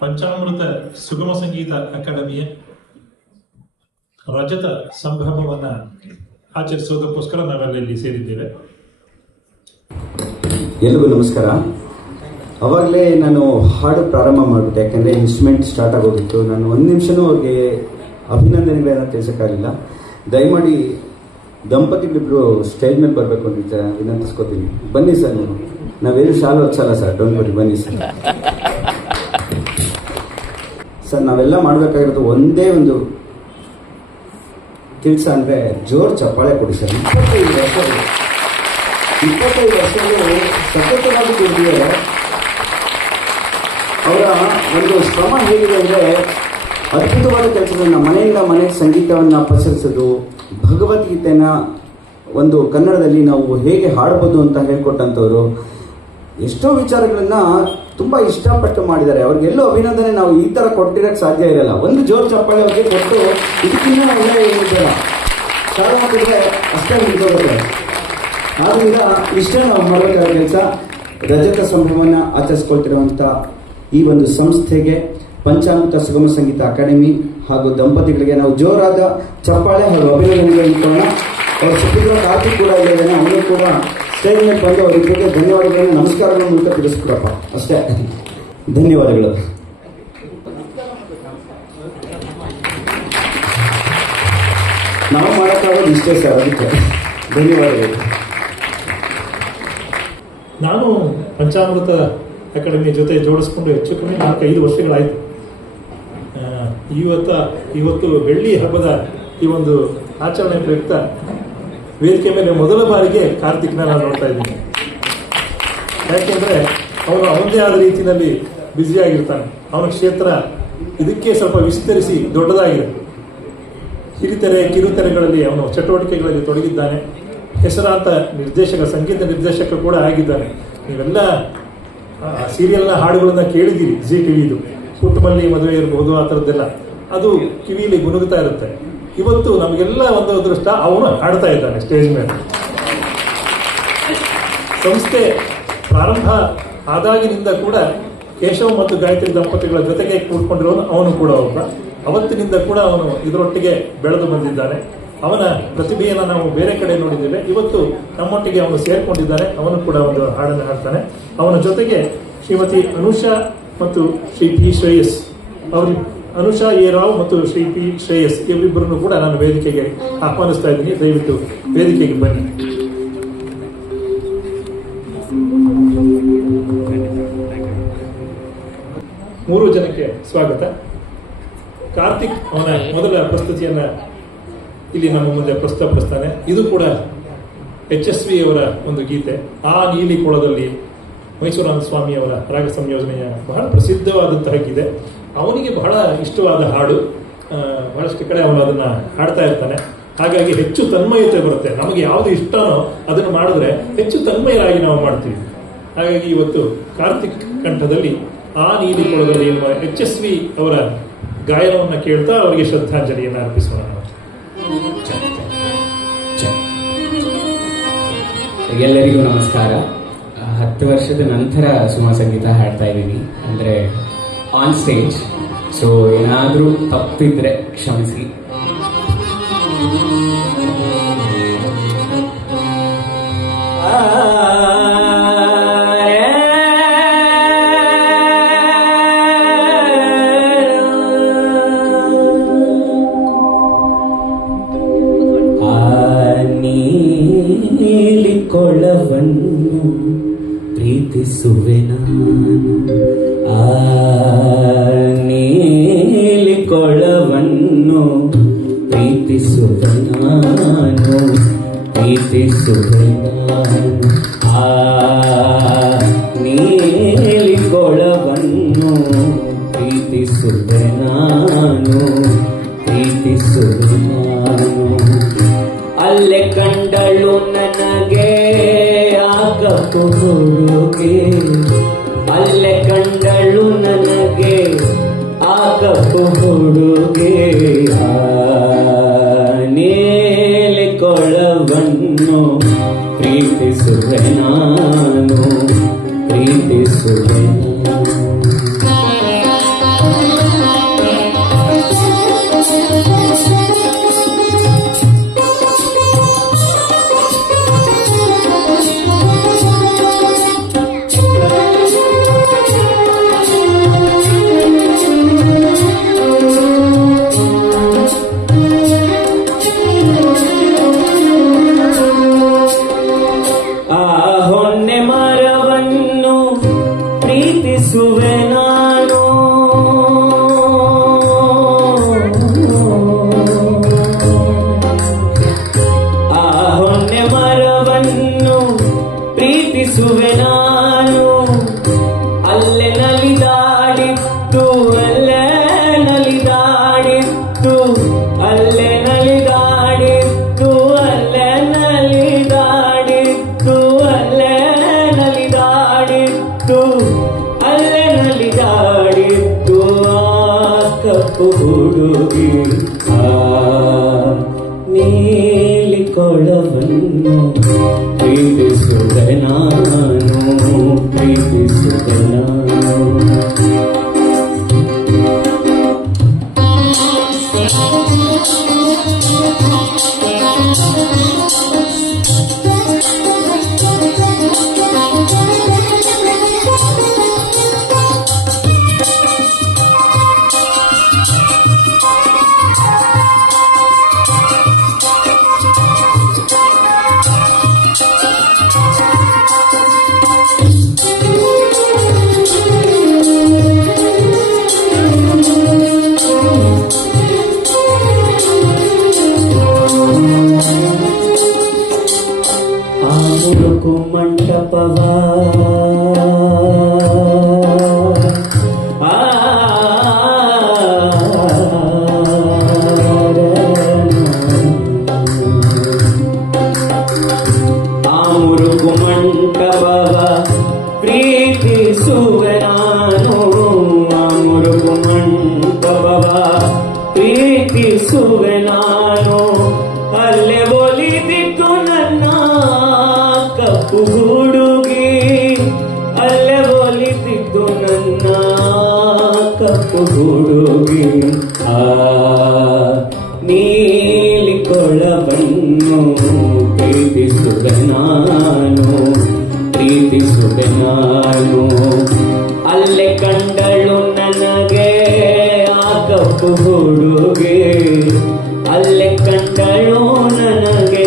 ಪಂಚಾಮೃತ ಸುಗಮ ಸಂಗೀತ ಅಕಾಡೆಮಿಯ ರಜತ ಸಂಭ್ರಮವನ್ನು ಆಚರಿಸೋದಕ್ಕೋಸ್ಕರ ನಾವೆಲ್ಲ ಸೇರಿದ್ದೇವೆ. ಎಲ್ರಿಗೂ ನಮಸ್ಕಾರ. ಅವಾಗಲೇ ನಾನು ಹಾಡು ಪ್ರಾರಂಭ ಮಾಡಿಬಿಟ್ಟೆ, ಯಾಕಂದರೆ ಇನ್ಸ್ಟ್ರೂಮೆಂಟ್ ಸ್ಟಾರ್ಟ್ ಆಗೋಗಿತ್ತು. ನಾನು ಒಂದು ನಿಮಿಷನೂ ಅವ್ರಿಗೆ ಅಭಿನಂದನೆಗಳನ್ನ ತಿಳಿಸೋಕ್ಕಾಗಲಿಲ್ಲ. ದಯಮಾಡಿ ದಂಪತಿಗಳಿಬ್ರು ಸ್ಟೇಜ್ ಮೇಲೆ ಬರಬೇಕು ಅಂತ ವಿನಂತಿಸ್ಕೋತೀನಿ. ಬನ್ನಿ ಸರ್, ನೀವು ನಾವೇನು ಶಾಲು ಹಚ್ಚಲ್ಲ ಸರ್, ಡೋಂಟ್ ವರಿ, ಬನ್ನಿ ಸರ್. ಸರ್, ನಾವೆಲ್ಲ ಮಾಡಬೇಕಾಗಿರೋದು ಒಂದೇ ಒಂದು ಕೆಲಸ ಅಂದರೆ ಜೋರು ಚಪ್ಪಾಳೆ ಕೊಡಿ ಸರ್. 25 ವರ್ಷಗಳು ಸತತವಾಗಿ ದುಡಿದಿದ್ದಾರೆ. ಅವರ ಒಂದು ಶ್ರಮ ಹೇಗಿದೆ ಅಂದರೆ ಅದ್ಭುತವಾದ ಕೆಲಸಗಳನ್ನ ಮನೆಯಿಂದ ಮನೆಗೆ ಸಂಗೀತವನ್ನು ಪಸರಿಸೋದು, ಭಗವದ್ಗೀತೆನ ಒಂದು ಕನ್ನಡದಲ್ಲಿ ನಾವು ಹೇಗೆ ಹಾಡ್ಬೋದು ಅಂತ ಹೇಳ್ಕೊಟ್ಟಂಥವ್ರು. ಎಷ್ಟೋ ವಿಚಾರಗಳನ್ನ ತುಂಬ ಇಷ್ಟಪಟ್ಟು ಮಾಡಿದ್ದಾರೆ. ಅವ್ರಿಗೆಲ್ಲೋ ಅಭಿನಂದನೆ ನಾವು ಈ ಥರ ಕೊಟ್ಟಿರೋಕ್ಕೆ ಸಾಧ್ಯ ಇರಲ್ಲ. ಒಂದು ಜೋರು ಚಪ್ಪಾಳೆ ಅವ್ರಿಗೆ ಕೊಟ್ಟು ಇದಕ್ಕಿಂತ ಒಳ್ಳೆ ಏನಿಲ್ಲ, ಸಾಲ ಮಾಡಿದ್ರೆ ಅಷ್ಟೇ ಮುಗಿದೋಗುತ್ತೆ. ಆದ್ದರಿಂದ ಇಷ್ಟೇ ನಾವು ಮಾಡಬೇಕಾದ ಕೆಲಸ. ರಜತ ಸಂಭ್ರಮವನ್ನು ಆಚರಿಸ್ಕೊಳ್ತಿರುವಂಥ ಈ ಒಂದು ಸಂಸ್ಥೆಗೆ, ಪಂಚಾಮೃತ ಸುಗಮ ಸಂಗೀತ ಅಕಾಡೆಮಿ ಹಾಗೂ ದಂಪತಿಗಳಿಗೆ ನಾವು ಜೋರಾದ ಚಪ್ಪಾಳೆ ಹಾಗೂ ಅಭಿನಂದನೆಗಳನ್ನು ಇಟ್ಕೊಳ್ಳೋಣ. ಅವ್ರ ಸುಪುತ್ರ ಕಾರ್ತಿಕ್ ಕೂಡ ಇಲ್ಲಿದ್ದಾನೆ, ಅವನು ಕೂಡ ಸ್ಟೇಜ್ ಮೇಲೆ ಬಂದು ಅವರಿಬ್ಬರಿಗೆ ಧನ್ಯವಾದಗಳನ್ನು, ನಮಸ್ಕಾರಗಳನ್ನು ಮೂಲಕ ತಿಳಿಸ್ಕೊಡಪ್ಪ. ಅಷ್ಟೇ, ಧನ್ಯವಾದಗಳು. ನಾವು ಮಾಡೋಕ್ಕಾಗೋದು ಇಷ್ಟೇ ಸರ್, ಅದಕ್ಕೆ ಧನ್ಯವಾದಗಳು. ನಾನು ಪಂಚಾಮೃತ ಅಕಾಡೆಮಿಯ ಜೊತೆ ಜೋಡಿಸ್ಕೊಂಡು ಹೆಚ್ಚು ಕಮ್ಮಿ 4-5 ವರ್ಷಗಳಾಯಿತು. ಇವತ್ತು ಬೆಳ್ಳಿ ಹಬ್ಬದ ಈ ಒಂದು ಆಚರಣೆ ಪ್ರಯುಕ್ತ ವೇದಿಕೆ ಮೇಲೆ ಮೊದಲ ಬಾರಿಗೆ ಕಾರ್ತಿಕ್ನ ನಾನು ನೋಡ್ತಾ ಇದ್ದೀನಿ. ಯಾಕೆಂದ್ರೆ ಅವನು ಅವನದೇ ಆದ ರೀತಿಯಲ್ಲಿ ಬ್ಯುಸಿಯಾಗಿರ್ತಾನೆ. ಅವನ ಕ್ಷೇತ್ರ ಇದಕ್ಕೆ ಸ್ವಲ್ಪ ವಿಸ್ತರಿಸಿ ದೊಡ್ಡದಾಗಿದೆ. ಹಿರಿತೆರೆ ಕಿರುತೆರೆಗಳಲ್ಲಿ ಅವನು ಚಟುವಟಿಕೆಗಳಲ್ಲಿ ತೊಡಗಿದ್ದಾನೆ. ಹೆಸರಾಂತ ಸಂಗೀತ ನಿರ್ದೇಶಕ ಕೂಡ ಆಗಿದ್ದಾನೆ. ನೀವೆಲ್ಲ ಸೀರಿಯಲ್ನ ಹಾಡುಗಳನ್ನ ಕೇಳಿದ್ದೀರಿ, ಜಿ ಟಿವಿದು ಪುಟ್ಟಮಲ್ಲಿ ಮದುವೆ ಇರಬಹುದು, ಆ ಥರದ್ದೆಲ್ಲ ಅದು ಕಿವಿಯಲ್ಲಿ ಗುನುಗುತ್ತಾ ಇರುತ್ತೆ. ಇವತ್ತು ನಮಗೆಲ್ಲ ಒಂದು ಅದೃಷ್ಟ, ಅವನು ಹಾಡ್ತಾ ಇದ್ದಾನೆ ಸ್ಟೇಜ್ ಮೇಲೆ. ಸಂಸ್ಥೆ ಪ್ರಾರಂಭ ಆದಾಗಿನಿಂದ ಕೂಡ ಕೇಶವ್ ಮತ್ತು ಗಾಯತ್ರಿ ದಂಪತಿಗಳ ಜೊತೆಗೆ ಕೂತ್ಕೊಂಡಿರೋನು ಅವನು ಕೂಡ ಒಬ್ಬ. ಅವತ್ತಿನಿಂದ ಕೂಡ ಅವನು ಇದರೊಟ್ಟಿಗೆ ಬೆಳೆದು ಬಂದಿದ್ದಾನೆ. ಅವನ ಪ್ರತಿಭೆಯನ್ನು ನಾವು ಬೇರೆ ಕಡೆ ನೋಡಿದ್ದೇವೆ. ಇವತ್ತು ನಮ್ಮೊಟ್ಟಿಗೆ ಅವನು ಸೇರ್ಕೊಂಡಿದ್ದಾನೆ. ಅವನು ಕೂಡ ಒಂದು ಹಾಡನ್ನು ಹಾಡ್ತಾನೆ. ಅವನ ಜೊತೆಗೆ ಶ್ರೀಮತಿ ಅನುಷಾ ಮತ್ತು ಶ್ರೀ ಪಿ ಶ್ರೇಯಸ್, ಅನುಷಾ ಎ ರಾವ್ ಮತ್ತು ಶ್ರೀ ಪಿ ಶ್ರೇಯಸ್ ಇವರಿಬ್ಬರನ್ನು ಕೂಡ ನಾನು ವೇದಿಕೆಗೆ ಆಹ್ವಾನಿಸ್ತಾ ಇದ್ದೀನಿ. ದಯವಿಟ್ಟು ವೇದಿಕೆಗೆ ಬನ್ನಿ. ಮೂರು ಜನಕ್ಕೆ ಸ್ವಾಗತ. ಕಾರ್ತಿಕ್ ಅವನ ಮೊದಲ ಪ್ರಸ್ತುತಿಯನ್ನ ಇಲ್ಲಿ ನಮ್ಮ ಮುಂದೆ ಪ್ರಸ್ತುತಪಡಿಸ್ತಾನೆ. ಇದು ಕೂಡ HSV ಅವರ ಒಂದು ಗೀತೆ, ಆ ನೀಲಿ ಕೊಳದಲ್ಲಿ, ಮೈಸೂರಾನಂದ ಸ್ವಾಮಿಯವರ ರಾಗ ಸಂಯೋಜನೆಯ ಬಹಳ ಪ್ರಸಿದ್ಧವಾದಂತಹ ಗೀತೆ. ಅವನಿಗೆ ಬಹಳ ಇಷ್ಟವಾದ ಹಾಡು. ಬಹಳಷ್ಟು ಕಡೆ ಅವನು ಅದನ್ನ ಹಾಡ್ತಾ ಇರ್ತಾನೆ. ಹಾಗಾಗಿ ಹೆಚ್ಚು ತನ್ಮಯತೆ ಬರುತ್ತೆ. ನಮಗೆ ಯಾವುದು ಇಷ್ಟನೋ ಅದನ್ನು ಮಾಡಿದ್ರೆ ಹೆಚ್ಚು ತನ್ಮಯರಾಗಿ ನಾವು ಮಾಡ್ತೀವಿ. ಹಾಗಾಗಿ ಇವತ್ತು ಕಾರ್ತಿಕ್ ಕಂಠದಲ್ಲಿ ಆ ನೀಲಿ ಕೊಳದಲ್ಲಿ ಎನ್ನುವ HSV ಅವರ ಗಾಯನವನ್ನು ಕೇಳ್ತಾ ಅವರಿಗೆ ಶ್ರದ್ಧಾಂಜಲಿಯನ್ನು ಅರ್ಪಿಸೋಣ. ಎಲ್ಲರಿಗೂ ನಮಸ್ಕಾರ. 10 ವರ್ಷದ ನಂತರ ಸುಮಾ ಸಂಗೀತ ಹಾಡ್ತಾ ಇದ್ದೀನಿ, ಅಂದರೆ ಆನ್ ಸ್ಟೇಜ್. ಸೊ ಏನಾದರೂ ತಪ್ಪಿದ್ರೆ ಕ್ಷಮಿಸಿ. ಕೊಳವನ್ನು ಪ್ರೀತಿಸುವೆ ನಾನು, ಆ ನೀಲಿ ಕೊಳವನ್ನು ಪ್ರೀತಿಸುವೆ ನಾನು, ಪ್ರೀತಿಸುವೆ ನಾನು, ಆ ನೀಲಿ ಕೊಳವನ್ನು ಪ್ರೀತಿಸುವೆ ನಾನು, ಪ್ರೀತಿಸುವೆ ನಾನು. ಅಲ್ಲೇ ಕಂಡಳು ನನಗೆ ಆಗಪ್ಪು ಹುಡುಗೆ, ಅಲ್ಲೇ ಕಂಡಳು ನನಗೆ ಆಗಪ್ಪು ಹುಡುಗೆ, ನೀಲಿ ಕೊಳವನ್ನು ಪ್ರೀತಿಸುವೆ ನಾನು, ಪ್ರೀತಿಸುವೆ ನಾನು. ಪ್ರೀತಿಸುವೆ ನಾನು ಪ್ರೀತಿಸುವೆ ನಾನು. ಮಂಟಪವ ಆ ಮುರುಕು ಮಂಟಪವ ಪ್ರೀತಿಸುವೆ ನಾನು. ಆ ಮುರುಕು ಮಂಟಪವ ಪ್ರೀತಿಸುವೆ ನಾನು. ಅಲ್ಲೇ ಒಲಿದಿತ್ತು ನನ್ನ ಕಪ್ಪು ಹುಡುಗಿ. ಅಲ್ಲೇ ಒಲಿದಿತ್ತು ನನ್ನ ಕಪ್ಪು ಹುಡುಗಿ. ಆ ನೀಲಿ ಕೊಳವನ್ನು ಪ್ರೀತಿಸುವೆ ನಾನು ಪ್ರೀತಿಸುವೆ ನಾನು. ಅಲ್ಲೇ ಕಂಡಳು ನನಗೆ ಆ ಕಪ್ಪು ಹುಡುಗಿ. ಅಲ್ಲೇ ಕಂಡಳು ನನಗೆ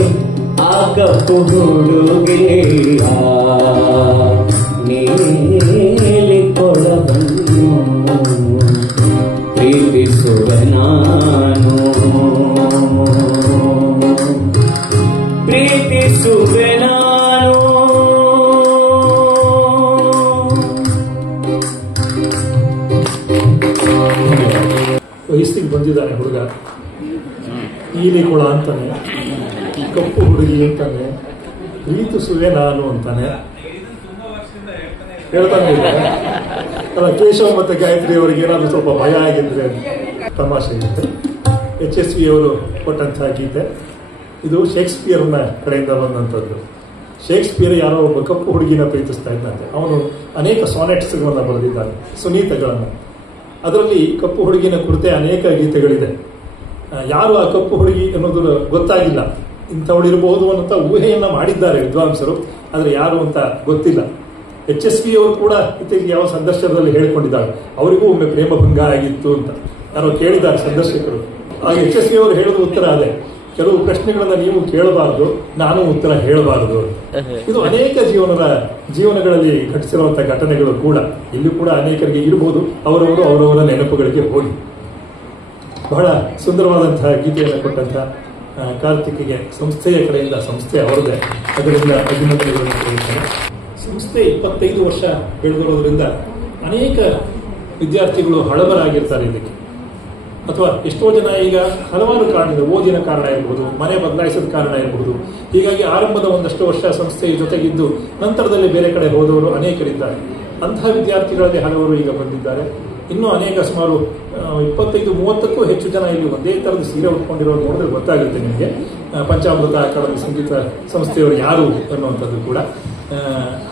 ಆ ಕಪ್ಪು ಹುಡುಗಿ. ನೀಲಿ ಕೊಳವನ್ನು ಪ್ರೀತಿಸುವೆ ನಾನು ಪ್ರೀತಿಸುವೆ ನಾನು. ವಯಸ್ಸಿಗೆ ಬಂದಿದ್ದಾನೆ ಹುಡುಗ. ನೀಲಿ ಕೊಳ ಅಂತಾನೆ, ಕಪ್ಪು ಹುಡುಗಿ ಅಂತಾನೆ, ಪ್ರೀತಿಸುವೆ ನಾನು ಅಂತಾನೆ ಹೇಳ್ತಾನೆ ಇದ್ದಾರೆ. ಅಲ್ಲ, ಕೇಶವ ಮತ್ತೆ ಗಾಯತ್ರಿ ಅವರಿಗೆ ಏನಾದ್ರು ಸ್ವಲ್ಪ ಭಯ ಆಗಿದ್ರೆ ತಮಾಷೆ ಇರುತ್ತೆ. HSV ಅವರು ಕೊಟ್ಟಂತಹ ಗೀತೆ ಇದು ಶೇಕ್ಸ್ಪಿಯರ್ನ ಕಡೆಯಿಂದ ಬಂದಂಥದ್ದು. ಶೇಕ್ಸ್ಪಿಯರ್ ಯಾರೋ ಒಬ್ಬ ಕಪ್ಪು ಹುಡುಗಿನ ಪ್ರೀತಿಸ್ತಾ ಇದ್ದಂತೆ. ಅವನು ಅನೇಕ ಸಾನೆಟ್ಸ್ಗಳನ್ನು ಬರೆದಿದ್ದಾನೆ, ಸುನೀತಗಳನ್ನು. ಅದರಲ್ಲಿ ಕಪ್ಪು ಹುಡುಗಿನ ಕುರಿತೆ ಅನೇಕ ಗೀತೆಗಳಿದೆ. ಯಾರು ಆ ಕಪ್ಪು ಹುಡುಗಿ ಅನ್ನೋದು ಗೊತ್ತಾಗಿಲ್ಲ. ಇಂಥವಳಿರಬಹುದು ಅನ್ನೋ ಊಹೆಯನ್ನ ಮಾಡಿದ್ದಾರೆ ವಿದ್ವಾಂಸರು, ಆದರೆ ಯಾರು ಅಂತ ಗೊತ್ತಿಲ್ಲ. HSV ಅವರು ಕೂಡ ಇತ್ತೀಚೆಗೆ ಯಾವ ಸಂದರ್ಶನದಲ್ಲಿ ಹೇಳಿಕೊಂಡಿದ್ದಾರೆ ಅವರಿಗೂ ಒಮ್ಮೆ ಪ್ರೇಮ ಭಂಗ ಆಗಿತ್ತು ಅಂತ ಯಾರೋ ಕೇಳಿದ್ದಾರೆ ಸಂದರ್ಶಕರು. ಆಗ HSV ಅವರು ಹೇಳಿದ ಉತ್ತರ ಅದೇ, ಕೆಲವು ಪ್ರಶ್ನೆಗಳನ್ನ ನೀವು ಕೇಳಬಾರದು, ನಾನು ಉತ್ತರ ಹೇಳಬಾರದು. ಇದು ಅನೇಕ ಜೀವನಗಳಲ್ಲಿ ಘಟಿಸಿರುವಂತಹ ಘಟನೆಗಳು ಕೂಡ. ಇಲ್ಲಿ ಕೂಡ ಅನೇಕರಿಗೆ ಇರಬಹುದು, ಅವರವರ ನೆನಪುಗಳಿಗೆ ಹೋಗಿ. ಬಹಳ ಸುಂದರವಾದಂತಹ ಗೀತೆಯನ್ನು ಕೊಟ್ಟಂತಹ ಕಾರ್ತಿಕ್ಗೆ ಸಂಸ್ಥೆಯ ಕಡೆಯಿಂದ, ಸಂಸ್ಥೆ ಅವರದೇ, ಅದರಿಂದ ಅಭಿನಂದನೆಗಳನ್ನು ತಿಳಿಸುತ್ತಾರೆ. ಸಂಸ್ಥೆ 25 ವರ್ಷ ಬೆಳೆದಿರೋದ್ರಿಂದ ಅನೇಕ ವಿದ್ಯಾರ್ಥಿಗಳು ಹಳಬರಾಗಿರ್ತಾರೆ ಇದಕ್ಕೆ. ಅಥವಾ ಎಷ್ಟೋ ಜನ ಈಗ ಹಲವಾರು ಕಾರಣಗಳು, ಓದಿನ ಕಾರಣ ಇರಬಹುದು, ಮನೆ ಬದಲಾಯಿಸಿದ ಕಾರಣ ಇರಬಹುದು. ಹೀಗಾಗಿ ಆರಂಭದ ಒಂದಷ್ಟು ವರ್ಷ ಸಂಸ್ಥೆಯ ಜೊತೆಗಿದ್ದು ನಂತರದಲ್ಲಿ ಬೇರೆ ಕಡೆ ಹೋದವರು ಅನೇಕರಿದ್ದಾರೆ. ಅಂತಹ ವಿದ್ಯಾರ್ಥಿಗಳಲ್ಲಿ ಹಲವರು ಈಗ ಬಂದಿದ್ದಾರೆ. ಇನ್ನೂ ಅನೇಕ ಸುಮಾರು 25-30ಕ್ಕೂ ಹೆಚ್ಚು ಜನ ಇಲ್ಲಿ ಒಂದೇ ತರದ ಸೀರೆ ಉಟ್ಕೊಂಡಿರೋದು ನೋಡಿದ್ರೆ ಗೊತ್ತಾಗುತ್ತೆ ನಿಮಗೆ. ಪಂಚಾಮೃತ ಅಕಾಡೆಮಿ ಸಂಗೀತ ಸಂಸ್ಥೆಯವರು ಯಾರು ಅನ್ನುವಂಥದ್ದು ಕೂಡ.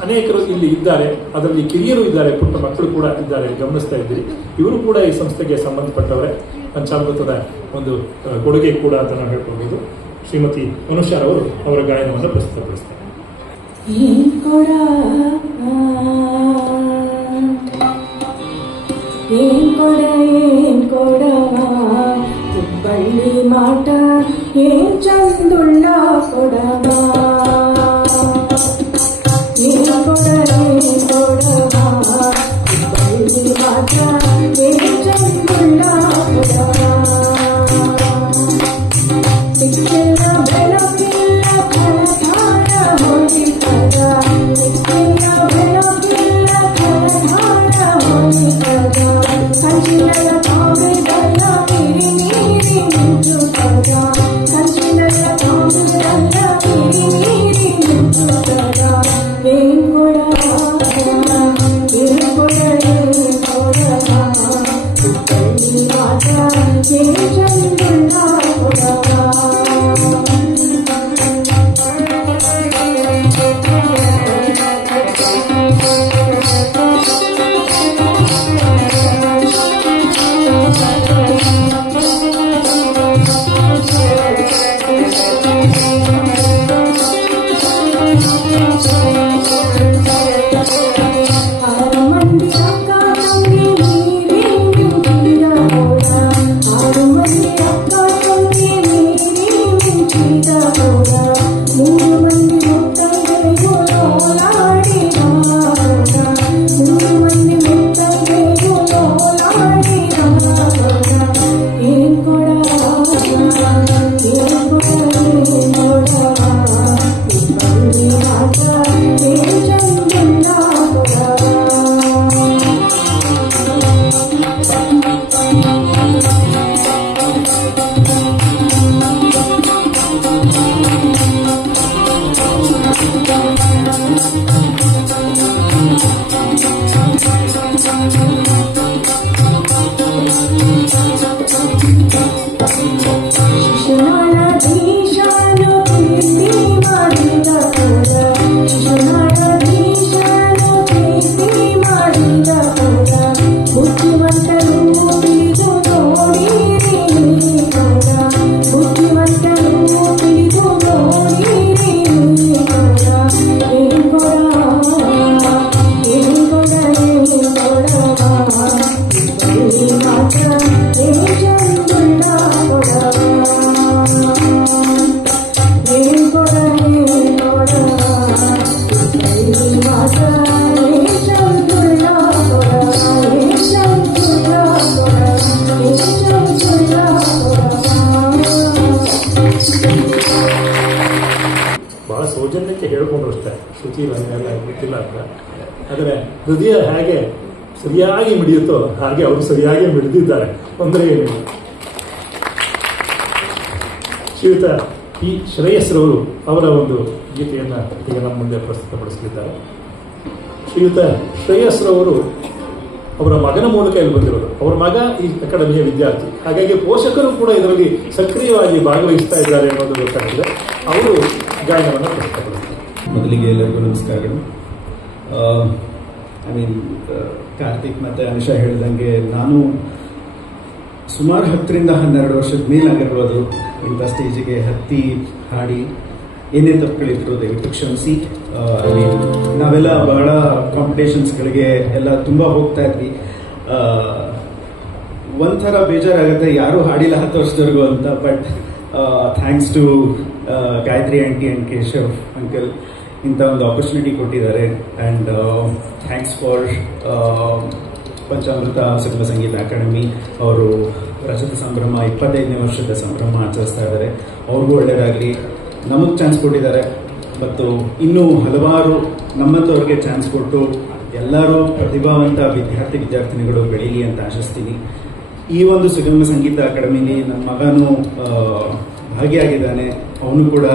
ಅನೇಕರು ಇಲ್ಲಿ ಇದ್ದಾರೆ, ಅದರಲ್ಲಿ ಕಿರಿಯರು ಇದ್ದಾರೆ, ಪುಟ್ಟ ಮಕ್ಕಳು ಕೂಡ ಇದ್ದಾರೆ, ಗಮನಿಸ್ತಾ ಇದ್ದೀರಿ. ಇವರು ಕೂಡ ಈ ಸಂಸ್ಥೆಗೆ ಸಂಬಂಧಪಟ್ಟವರೇ. ಪಂಚಾಮೃತದ ಒಂದು ಕೊಡುಗೆ ಕೂಡ ಅಂತ ನಾವು ಹೇಳ್ಕೊಳ್ಬಹುದು. ಶ್ರೀಮತಿ ಮನುಷ್ಯರ್ ಅವರು ಅವರ ಗಾಯನವನ್ನು ಪ್ರಸ್ತುತಪಡಿಸ್ತಾರೆ. ಹುಬ್ಬಳ್ಳಿ ಮಾಟ ಏನ್ ಚಂದುಳ್ಳ ಕೊಡವಾ, ಏನ್ ಕೊಡವಾ, ಹುಬ್ಬಳ್ಳಿ ಮಾಟ ಏನ್ ಚಂದುಳ್ಳ ಕೊಡವಾ. ಸಿಕ್ಕಿಲ್ಲ ಬೆಳಕಿಲ್ಲ ಕನಸಾರ ಹೋಗಿತದ, ಸಿಕ್ಕಿಲ್ಲ ಬೆಳಕಿಲ್ಲ ಕನಸಾರ ಹೋಗಿತದ. ಸಂಚಿನಲ್ಲ ಕಾಮೆಲ್ಲ ಮೀರಿ ಮೀರಿ ನಿಂತು ಪದ, ಸಂಚಿನಲ್ಲ ಕಾಮೆಲ್ಲ ಬಹಳ ಸೌಜನ್ಯಕ್ಕೆ ಹೇಳ್ಕೊಂಡ್ರು ಅಷ್ಟೇ, ಶ್ರುತಿ ಎಲ್ಲ ಗೊತ್ತಿಲ್ಲ ಅಂತ. ಆದರೆ ಹೃದಯ ಹೇಗೆ ಸರಿಯಾಗಿ ಮಿಡಿಯುತ್ತೋ ಹಾಗೆ ಅವರು ಸರಿಯಾಗಿ ಮಿಡಿದಿದ್ದಾರೆ, ತೊಂದರೆ ಏನಿಲ್ಲ. ಶ್ರೀಯುತ ಪಿ ಶ್ರೇಯಸ್ರವರು ಅವರ ಒಂದು ಗೀತೆಯನ್ನ ಈಗ ನಮ್ಮ ಮುಂದೆ ಪ್ರಸ್ತುತಪಡಿಸಲಿದ್ದಾರೆ. ಶ್ರೀಯುತ ಶ್ರೇಯಸ್ರವರು ಅವರ ಮಗನ ಮೂಲಕ ಇಲ್ಲಿ ಬಂದಿರೋದು. ಅವರ ಮಗ ಈ ಅಕಾಡೆಮಿಯ ವಿದ್ಯಾರ್ಥಿ, ಹಾಗಾಗಿ ಪೋಷಕರು ಕೂಡ ಇದರಲ್ಲಿ ಸಕ್ರಿಯವಾಗಿ ಭಾಗವಹಿಸ್ತಾ ಇದ್ದಾರೆ ಅನ್ನೋದು ಗೊತ್ತಾಗಿದೆ. ಅವರು ಗಾಯನವನ್ನು ಪ್ರಸ್ತುತಪಡಿಸ್ತಾರೆ. ಮೊದಲಿಗೆ ಎಲ್ಲರಿಗೂ ನಮಸ್ಕಾರಗಳು. ಕಾರ್ತಿಕ್ ಮತ್ತೆ ಅನುಷಾ ಹೇಳಿದಂಗೆ ನಾನು ಸುಮಾರು 10ರಿಂದ 12 ವರ್ಷದ ಮೇಲಾಗಿರ್ಬೋದು ಇಂಥ ಸ್ಟೇಜಿಗೆ ಹತ್ತಿ ಹಾಡಿ ಏನೇ ತಪ್ಪುಗಳಿದ್ರು ದಯವಿಟ್ಟು ಕ್ಷಮಿಸಿ. ನಾವೆಲ್ಲ ಬಹಳ ಕಾಂಪಿಟೇಷನ್ಸ್ಗಳಿಗೆ ಎಲ್ಲ ತುಂಬ ಹೋಗ್ತಾ ಇದ್ವಿ. ಒಂಥರ ಬೇಜಾರಾಗುತ್ತೆ ಯಾರು ಹಾಡಿಲ್ಲ 10 ವರ್ಷದವರೆಗೂ ಅಂತ. But thanks to Gayatri aunty and Keshav uncle ಇಂಥ ಒಂದು ಆಪರ್ಚುನಿಟಿ ಕೊಟ್ಟಿದ್ದಾರೆ. ಆ್ಯಂಡ್ ಥ್ಯಾಂಕ್ಸ್ ಫಾರ್ ಪಂಚಾಮೃತ ಸುಗಮ ಸಂಗೀತ ಅಕಾಡೆಮಿ. ಅವರು ರಜತ ಸಂಭ್ರಮ 25ನೇ ವರ್ಷದ ಸಂಭ್ರಮ ಆಚರಿಸ್ತಾ ಇದ್ದಾರೆ. ಅವ್ರಿಗೂ ಒಳ್ಳೆಯದಾಗಲಿ. ನಮಗೆ ಚಾನ್ಸ್ ಕೊಟ್ಟಿದ್ದಾರೆ ಮತ್ತು ಇನ್ನೂ ಹಲವಾರು ನಮ್ಮಂಥವ್ರಿಗೆ ಚಾನ್ಸ್ ಕೊಟ್ಟು ಎಲ್ಲರೂ ಪ್ರತಿಭಾವಂತ ವಿದ್ಯಾರ್ಥಿನಿಗಳು ಬೆಳೀಲಿ ಅಂತ ಆಶಿಸ್ತೀನಿ. ಈ ಒಂದು ಸುಗಮ ಸಂಗೀತ ಅಕಾಡೆಮಿಲಿ ನನ್ನ ಮಗನೂ ಭಾಗಿಯಾಗಿದ್ದಾನೆ. ಅವನು ಕೂಡ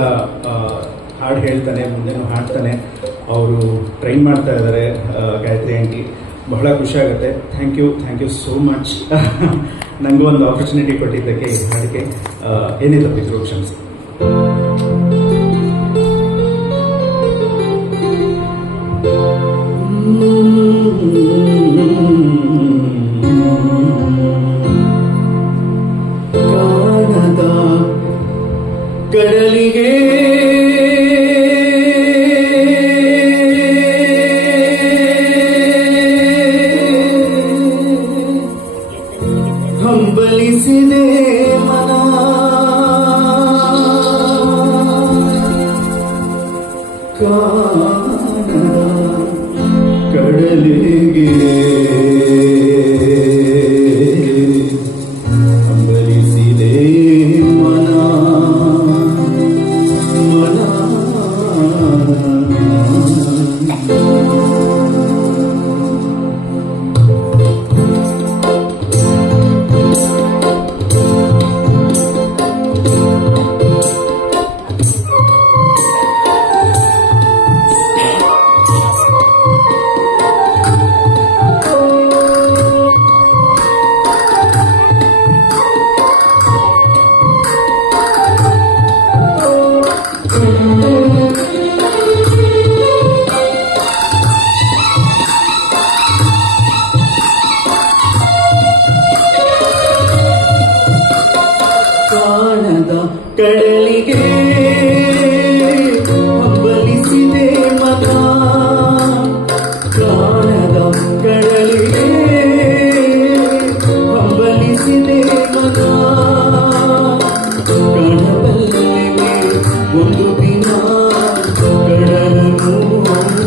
ಹಾಡು ಹೇಳ್ತಾನೆ, ಮುಂದೆನೂ ಹಾಡ್ತಾನೆ. ಅವರು ಟ್ರೈನ್ ಮಾಡ್ತಾ ಇದ್ದಾರೆ ಗಾಯತ್ರಿ ಆಂಟಿ. ಬಹಳ ಖುಷಿ ಆಗುತ್ತೆ. Thank you so much. ನನಗೂ ಒಂದು ಆಪರ್ಚುನಿಟಿ ಕೊಟ್ಟಿದ್ದಕ್ಕೆ ಹಾಡಿಕೆ ಏನೇ ತಪ್ಪಿದ್ರು ಕ್ಷಮಿಸಿ. ಕಾಣದ ಕಡಲಿಗೆ ಹಂಬಲಿಸಿದೆ ಮನ, ಕಾಣದ ಕಡಲಿಗೆ ಹಂಬಲಿಸಿದೆ ಮನ ಮನ.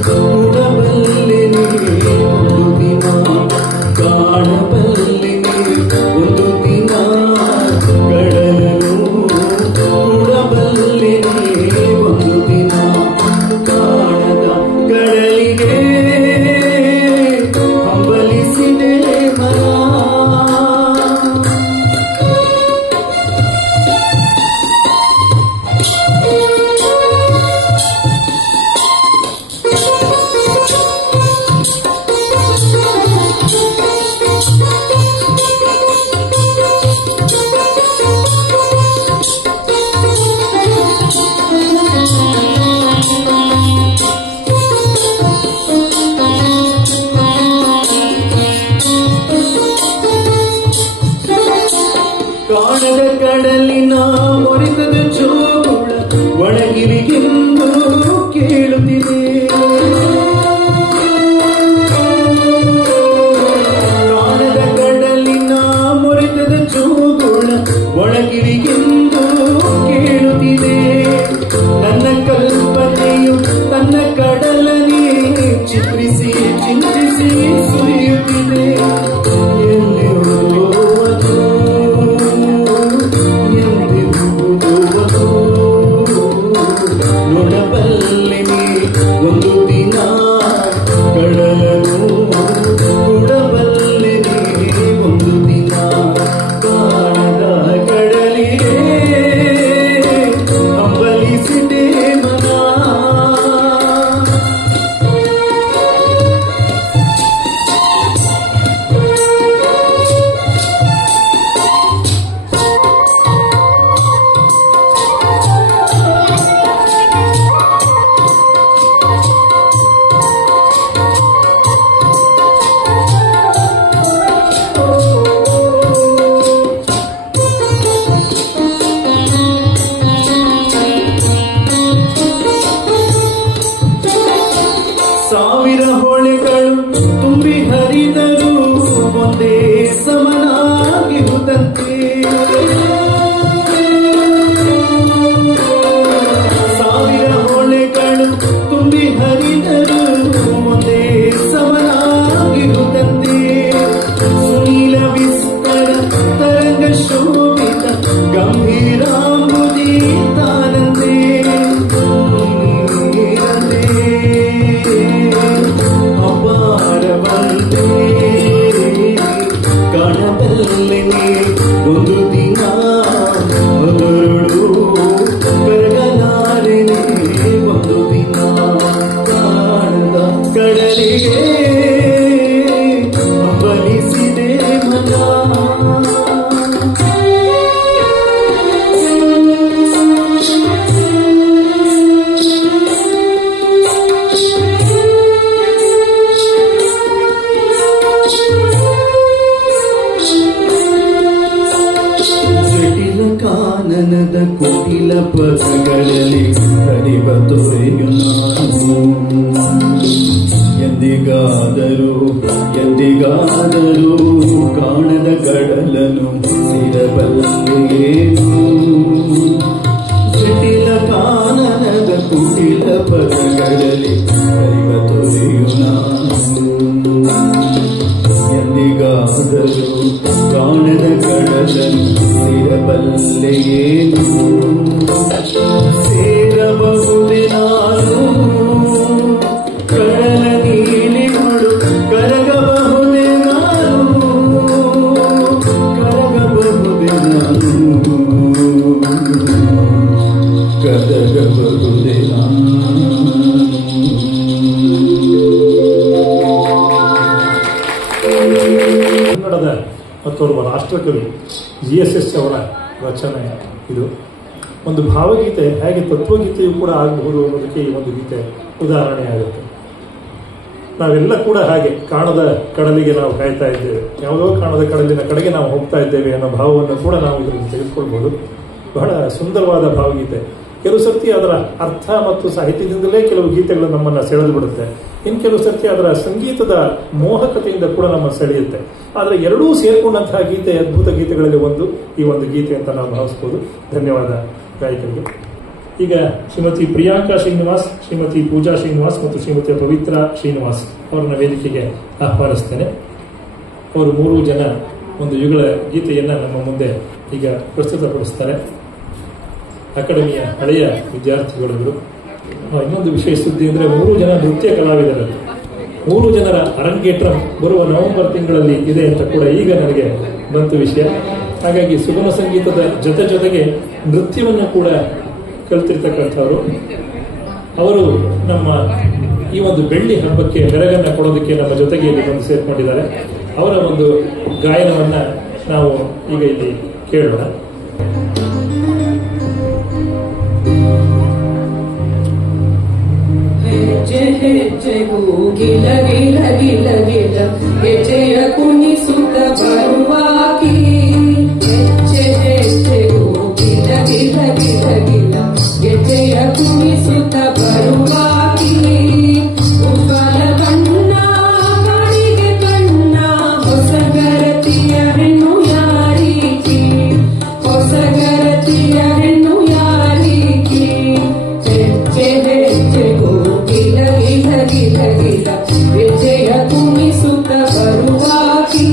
ನೋಡಬಲ್ಲೆನೆ ಒಂದು ದಿನ ಕಾಣಬಲ್ಲೆನೆ ಒಂದು ದಿನ ಕಡಲನು ನೋಡಬಲ್ಲೆನೆ ಒಂದು ದಿನ ಕಾಣದ ಕಡಲಿಗೆ ಹಂಬಲಿಸಿದೆ ಮನ. ಕಾಣದ ಕಡಲಿನ ಮೊರೆತದ ಜೋಗುಳ ಒಣಗಿರಿಗೆಂದು ಕೇಳುತ್ತಿದೆ. ಕಾಣದ ಕಡಲಿನ ಮೊರೆತದ ಜೋಗುಳ ಒಣಗಿರಿಗೆಂದು ಕೇಳುತ್ತಿದೆ. ನನ್ನ ಕಲ್ಪನೆಯು ತನ್ನ ಕಡಲನೇ ಚಿತ್ರಿಸಿ ಚಿಂತಿಸಿ ಸುರಿಯುತ್ತಿದೆ. ನೋಡಬಲ್ಲೆನೆ ಒಂದು ದಿನ ಕಡಲನು ನೋಡಬಲ್ಲೆನೆ ಒಂದು ದಿನ ಕಾಣದ ಕಡಲಿಗೆ ಹಂಬಲಿಸಿದೆ ಮನ. ಸಾವಿರ ಹೊಳೆಗಳು ತುಂಬಿ ಹರಿದರೂ ಒಂದೇ ಸಮನಾಗಿರುತ್ತಂತೆ. ಸಾವಿರ ಹೊಳೆಗಳು ತುಂಬಿ ಹರಿದರೂ ಒಂದೇ ಸಮನಾಗಿರುತ್ತಂತೆ. ಸುನೀಲ ವಿಸ್ತರ ತರಂಗ ಶೋಭಿತ ಗಂಭೀರಾಂಬುದಿ ತಾನಂತೆ. ಅಪಾರವಂತೆ ಕಾಣಬಲ್ಲೆನೆ ಒಂದು ದಿನ ಮೊದಲು ಕರಗಲಾರೆನೆ ಒಂದು ದಿನ ಕಾಣದ ಕಡಲಿಗೆ ಹಂಬಲಿಸಿದೆ ಮನ. ಜಟಿಲ ಕಾನನದ ಕುಟಿಲ ಪದಗಳಲ್ಲಿ ಹರಿವ ತೊರೆಯು ನಾನು. ಎಂದಿಗಾದರೂ ಕಾಣದ ಕಡಲನು ಸೇರಬಲ್ಲೆಯೇನು. ಜಟಿಲ ಕಾನನದ ಕುಟಿಲ ಪದಗಳಲ್ಲಿ ಹರಿವ ತೊರೆಯು ನಾನು. ಎಂದಿಗಾದರೂ ಕಾಣದ ಕಡಲನು ಸೇರಬಲ್ಲೆಯೇನು. ಸೇರಬಹುದೇ ನಾನು ಕಡಲ ನೀಲಿಗಳು ಕರಗಬಹುದೇ ನಾನು. ಕರಗಬಹುದೇ ನಾನು ಕರಗಬಹುದೇ ನಾನು. ಕನ್ನಡದ ಮತ್ತೋರ್ವ ರಾಷ್ಟ್ರಕವಿ GSS ಅವರ ರಚನೆ ಇದು. ಒಂದು ಭಾವಗೀತೆ ಹೇಗೆ ತತ್ವಗೀತೆಯೂ ಕೂಡ ಆಗಬಹುದು ಅನ್ನೋದಕ್ಕೆ ಈ ಒಂದು ಗೀತೆ ಉದಾಹರಣೆಯಾಗುತ್ತೆ. ನಾವೆಲ್ಲ ಕೂಡ ಹಾಗೆ ಕಾಣದ ಕಡಲಿಗೆ ನಾವು ಕಾಯ್ತಾ ಇದ್ದೇವೆ, ಯಾವುದೋ ಕಾಣದ ಕಡಲಿನ ಕಡೆಗೆ ನಾವು ಹೋಗ್ತಾ ಇದ್ದೇವೆ ಅನ್ನೋ ಭಾವವನ್ನು ಕೂಡ ನಾವು ಇದರಲ್ಲಿ ತೆಗೆದುಕೊಳ್ಬಹುದು. ಬಹಳ ಸುಂದರವಾದ ಭಾವಗೀತೆ. ಕೆಲವು ಸರ್ತಿ ಅದರ ಅರ್ಥ ಮತ್ತು ಸಾಹಿತ್ಯದಿಂದಲೇ ಕೆಲವು ಗೀತೆಗಳು ನಮ್ಮನ್ನು ಸೆಳೆದು ಬಿಡುತ್ತೆ. ಇನ್ನು ಕೆಲವು ಸರ್ತಿ ಅದರ ಸಂಗೀತದ ಮೋಹಕತೆಯಿಂದ ಕೂಡ ನಮ್ಮನ್ನು ಸೆಳೆಯುತ್ತೆ. ಆದರೆ ಎರಡೂ ಸೇರ್ಕೊಂಡಂತಹ ಗೀತೆ ಅದ್ಭುತ ಗೀತೆಗಳಲ್ಲಿ ಈ ಒಂದು ಗೀತೆ ಅಂತ ನಾವು ಭಾವಿಸ್ಬೋದು. ಧನ್ಯವಾದ ಗಾಯಕರಿಗೆ. ಈಗ ಶ್ರೀಮತಿ ಪ್ರಿಯಾಂಕಾ ಶ್ರೀನಿವಾಸ್, ಶ್ರೀಮತಿ ಪೂಜಾ ಶ್ರೀನಿವಾಸ್ ಮತ್ತು ಶ್ರೀಮತಿ ಪವಿತ್ರ ಶ್ರೀನಿವಾಸ್ ಅವರನ್ನ ವೇದಿಕೆಗೆ ಆಹ್ವಾನಿಸ್ತೇನೆ. ಅವರು 3 ಜನ ಒಂದು ಯುಗಳ ಗೀತೆಯನ್ನ ನಮ್ಮ ಮುಂದೆ ಈಗ ಪ್ರಸ್ತುತಪಡಿಸ್ತಾರೆ. ಅಕಾಡೆಮಿಯ ಹಳೆಯ ವಿದ್ಯಾರ್ಥಿಗಳು. ಇನ್ನೊಂದು ವಿಶೇಷ ಸುದ್ದಿ ಅಂದ್ರೆ 3 ಜನ ನೃತ್ಯ ಕಲಾವಿದರಲ್ಲಿ 3 ಜನರ ಅರಂಗೇಟ್ರ ಬರುವ ನವೆಂಬರ್ ತಿಂಗಳಲ್ಲಿ ಇದೆ ಅಂತ ಕೂಡ ಈಗ ನನಗೆ ಬಂತು ವಿಷಯ. ಹಾಗಾಗಿ ಸುಗಮ ಸಂಗೀತದ ಜೊತೆಗೆ ನೃತ್ಯವನ್ನು ಕೂಡ ಕಲ್ತಿರ್ತಕ್ಕಂಥವರು. ಅವರು ನಮ್ಮ ಈ ಒಂದು ಬೆಳ್ಳಿ ಹಬ್ಬಕ್ಕೆ ಬೆಳಗನ್ನ ಕೊಡೋದಕ್ಕೆ ನಮ್ಮ ಜೊತೆಗೆ ಇಲ್ಲಿ ಬಂದು ಸೇರ್ಕೊಂಡಿದ್ದಾರೆ. ಅವರ ಒಂದು ಗಾಯನವನ್ನ ನಾವು ಈಗ ಇಲ್ಲಿ ಕೇಳೋಣ. ಹೆಜ್ಜೆ ಹೆಜ್ಜೆಗೂ ಗಿಲ ಗಿಲ ಗಿಲ ಗಿಲ ಹೆಜ್ಜೆಯ ಕುಣಿಸುತ್ತ ಬರುವಾಗಿ, ಹೆಜ್ಜೆ ಹೆಜ್ಜೆಗೂ ಗಿಲ ಗಿಲ ಗಿಲ ಗಿಲ ಹೆಜ್ಜೆಯ ಕುಣಿಸುತ್ತ ಬರುವಾಗಿ, ಉಜ್ವಲ ಬಣ್ಣ ಗಾಳಿಗೆ ಕಣ್ಣ ಹೊಸಗರತಿಯ ಹೆಣ್ಣು ಯಾರಿಗೆ, ಹೊಸಗರತಿಯ ಹೆಣ್ಣು ಯಾರಿಗೆ, ಹೆಜ್ಜೆ ಹೆಜ್ಜೆಗೂ ಗಿಲ ಗಿಲ ಗಿಲ ಗಿಲ ಹೆಜ್ಜೆಯ ಕುಣಿಸುತ್ತ ಬರುವಾಗಿ,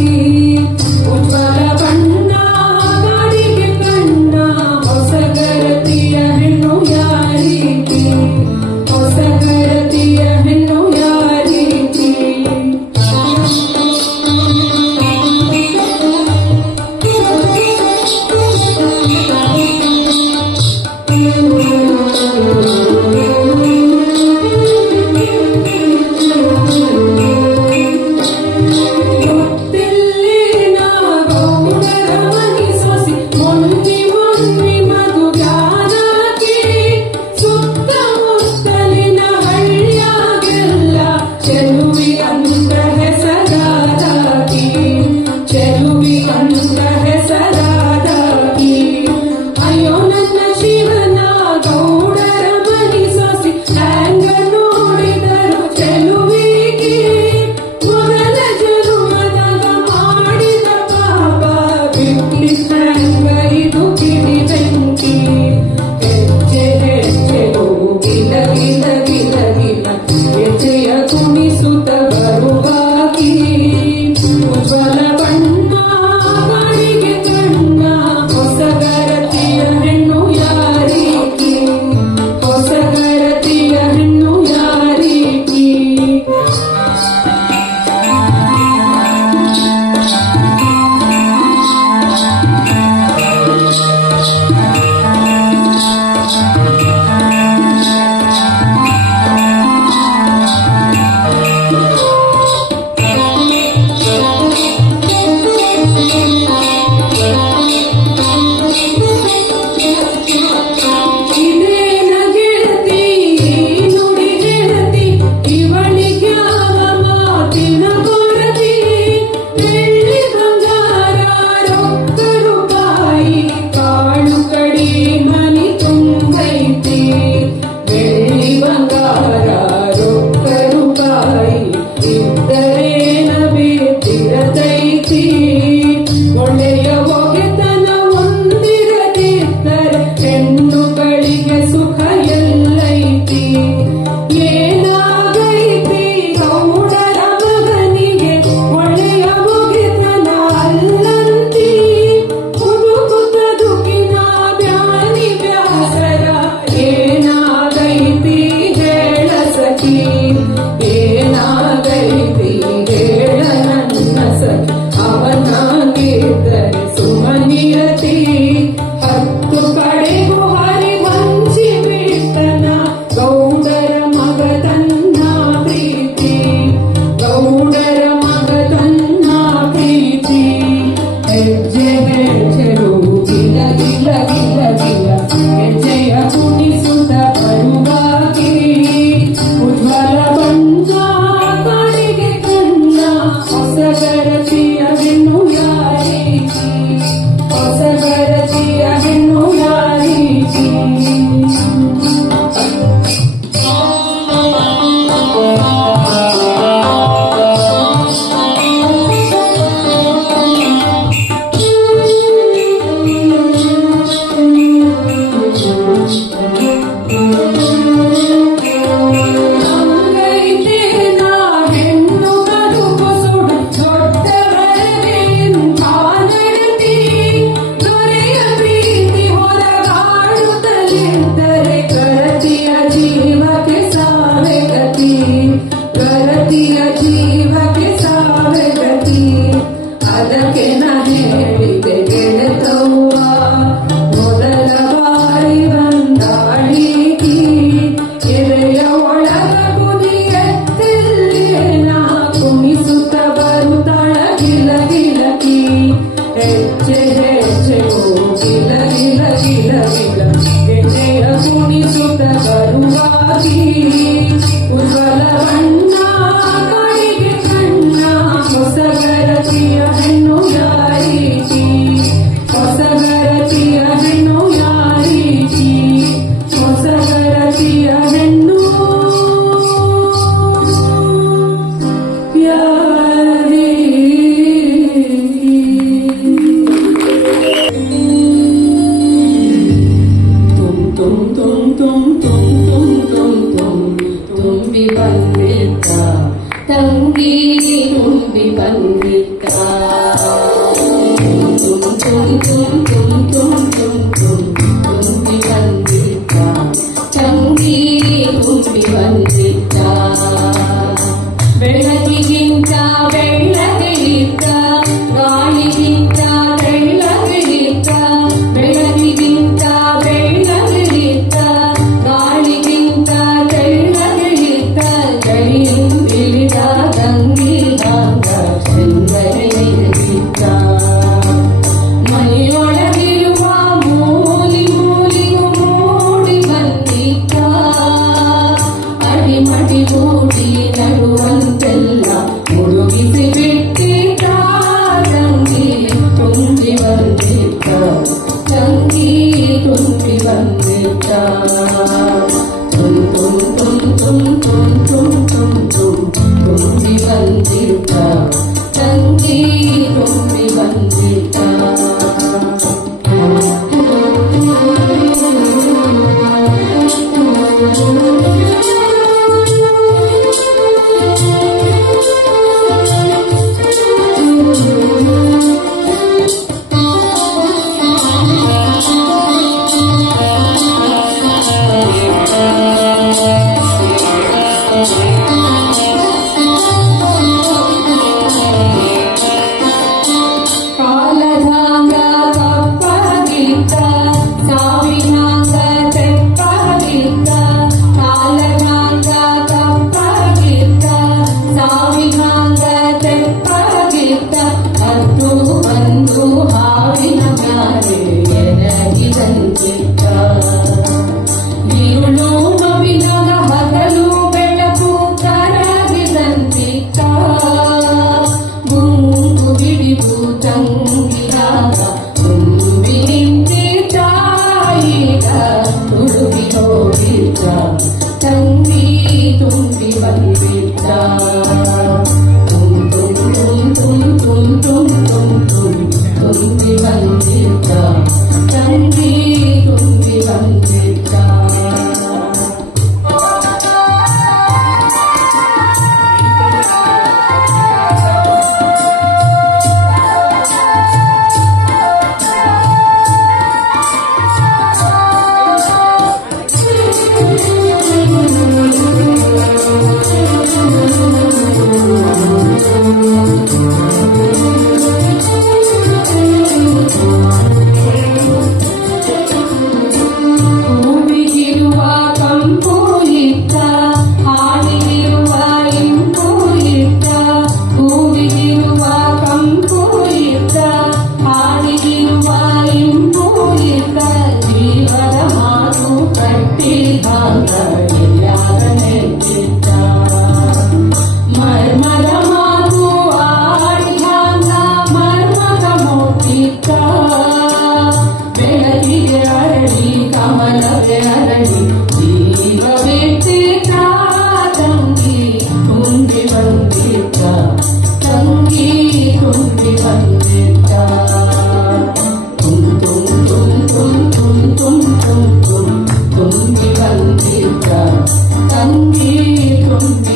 Tangi tumbi